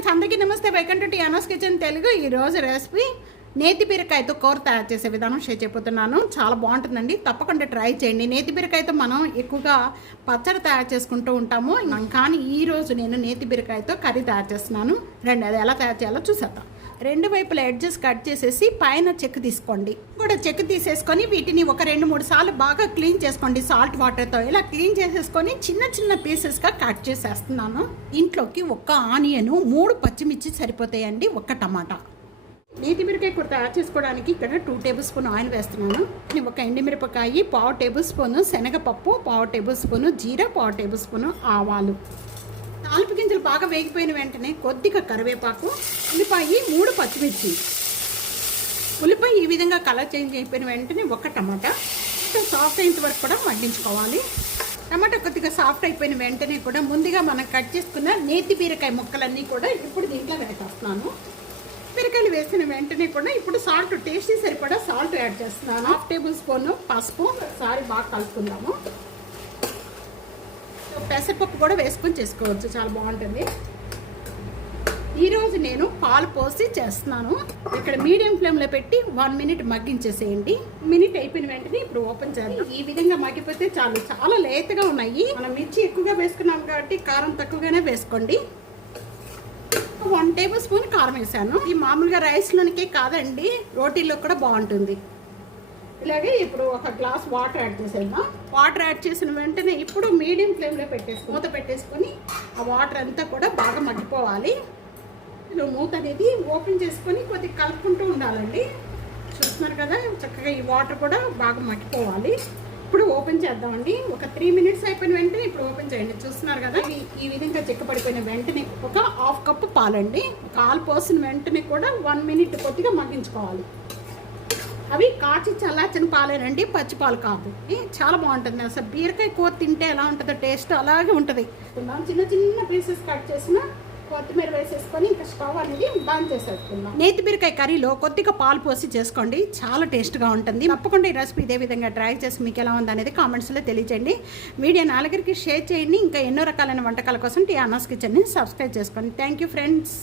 Friends అందరికీ నమస్తే. Welcome to kitchen Telugu ఈ రోజు రెసిపీ నేతి బీరకాయతో కూర తయారు చేసే విధానం షేర్ చెబుతున్నాను చాలా బాగుంటుందండి. తప్పకుండా ట్రై చేయండి. నేతి బీరకాయతో మనం ఎక్కువగా పచ్చడి తయారు చేసుకుంటూ ఉంటాము. కానీ ఈరోజు నేను నేతి బీరకాయతో కర్రీ తయారు చేస్తున్నాను. రండి అది ఎలా తయారు చేయాలో చూసేద్దాం. రెండు వైపుల ఎడ్జెస్ కట్ చేసేసి పైన చెక్ తీసుకోండి. కూడా చెక్ తీసేసుకొని వీటిని ఒక రెండు మూడు సార్లు బాగా క్లీన్ చేసుకోండి సాల్ట్ వాటర్తో ఇలా క్లీన్ చేసేసుకొని చిన్న చిన్న పీసెస్గా కట్ చేసేస్తున్నాను. ఇంట్లోకి ఒక్క ఆనియన్ మూడు పచ్చిమిర్చి సరిపోతాయండి ఒక్క టమాటా. నీటి మిరపకాయ కూర తయారు చేసుకోవడానికి ఇక్కడ టూ టేబుల్ స్పూన్ ఆయిల్ వేస్తున్నాను. నేను ఒక ఎండుమిరపకాయ పావు టేబుల్ స్పూన్ శనగపప్పు పావు టేబుల్ స్పూన్ జీరా పావు టేబుల్ స్పూన్ ఆవాలు. తాలింపు గింజలు బాగా వేగిపోయిన వెంటనే కొద్దిగా కరివేపాకు ఉల్లిపాయ మూడు పచ్చిమిర్చి. ఉల్లిపాయ ఈ విధంగా కలర్ చేంజ్ అయిపోయిన వెంటనే ఒక టమాటా. సాఫ్ట్ అయినంత వరకు కూడా వడ్డించుకోవాలి టమాటా కొద్దిగా సాఫ్ట్ అయిపోయిన వెంటనే కూడా ముందుగా మనం కట్ చేసుకున్న నేతి బీరకాయ ముక్కలన్నీ కూడా ఇప్పుడు దీంట్లో వేసేస్తున్నాను. బీరకాయలు వేసిన వెంటనే కూడా ఇప్పుడు సాల్ట్ టేస్టీ సరిపడా సాల్ట్ యాడ్ చేస్తున్నాను. హాఫ్ టేబుల్ స్పూన్ పసుపు. సారి బాగా కలుపుకుందాము. పెసరపప్పు కూడా వేసుకొని చేసుకోవచ్చు. చాలా బాగుంటుంది. ఈరోజు నేను పాలు పోసి చేస్తున్నాను. ఇక్కడ మీడియం ఫ్లేమ్లో పెట్టి వన్ మినిట్ మగ్గించేసేయండి. మినిట్ అయిపోయిన వెంటనే ఇప్పుడు ఓపెన్ చేయాలి ఈ విధంగా మగ్గిపోతే చాలు. చాలా లేతగా ఉన్నాయి. మనం మిర్చి ఎక్కువగా వేసుకున్నాం కాబట్టి కారం తక్కువగానే వేసుకోండి. వన్ టేబుల్ స్పూన్ కారం వేసాను. ఈ మామూలుగా రైస్లోనికే కాదండి. రోటీల్లో కూడా బాగుంటుంది. ఇలాగే ఇప్పుడు ఒక గ్లాస్ వాటర్ యాడ్ చేసేద్దాం. వాటర్ యాడ్ చేసిన వెంటనే ఇప్పుడు మీడియం ఫ్లేమ్లో పెట్టేసి మూత పెట్టేసుకొని ఆ వాటర్ అంతా కూడా బాగా మగ్గిపోవాలి. ఇలా మూత అనేది ఓపెన్ చేసుకొని కొద్దిగా కలుపుకుంటూ ఉండాలండి. చూస్తున్నారు కదా చక్కగా ఈ వాటర్ కూడా బాగా మగ్గిపోవాలి. ఇప్పుడు ఓపెన్ చేద్దామండి. ఒక త్రీ మినిట్స్ అయిపోయిన వెంటనే ఇప్పుడు ఓపెన్ చేయండి. చూస్తున్నారు కదా ఇవి ఈ విధంగా చెక్కపడిపోయిన వెంటనే ఒక హాఫ్ కప్ పాలండి. పాలు పోసిన వెంటనే కూడా వన్ మినిట్ కొద్దిగా మగ్గించుకోవాలి. అవి కాచి చల్లార్చిన పాలేనండి పచ్చి పాలు కాదు. చాలా బాగుంటుంది. అసలు బీరకాయ కూర తింటే ఎలా ఉంటుందో టేస్ట్ అలాగే ఉంటుంది. చిన్న చిన్న పీసెస్ కట్ చేసిన కొత్తిమీర వేసేసుకొని ఇంకా స్టవ్ అనేది బంద్ చేసేసుకుందాం. నేతి బీరకాయ కర్రీలో కొద్దిగా పాలు పోసి చేసుకోండి. చాలా టేస్ట్గా ఉంటుంది. తప్పకుండా ఈ రెసిపీ ఇదే విధంగా ట్రై చేసి మీకు ఎలా ఉందనేది కామెంట్స్లో తెలియజేయండి. వీడియో నాలుగురికి షేర్ చేయండి. ఇంకా ఎన్నో రకాలైన వంటకాల కోసం టీ అనాస్ కిచెన్ని సబ్స్క్రైబ్ చేసుకోండి. Thank you friends.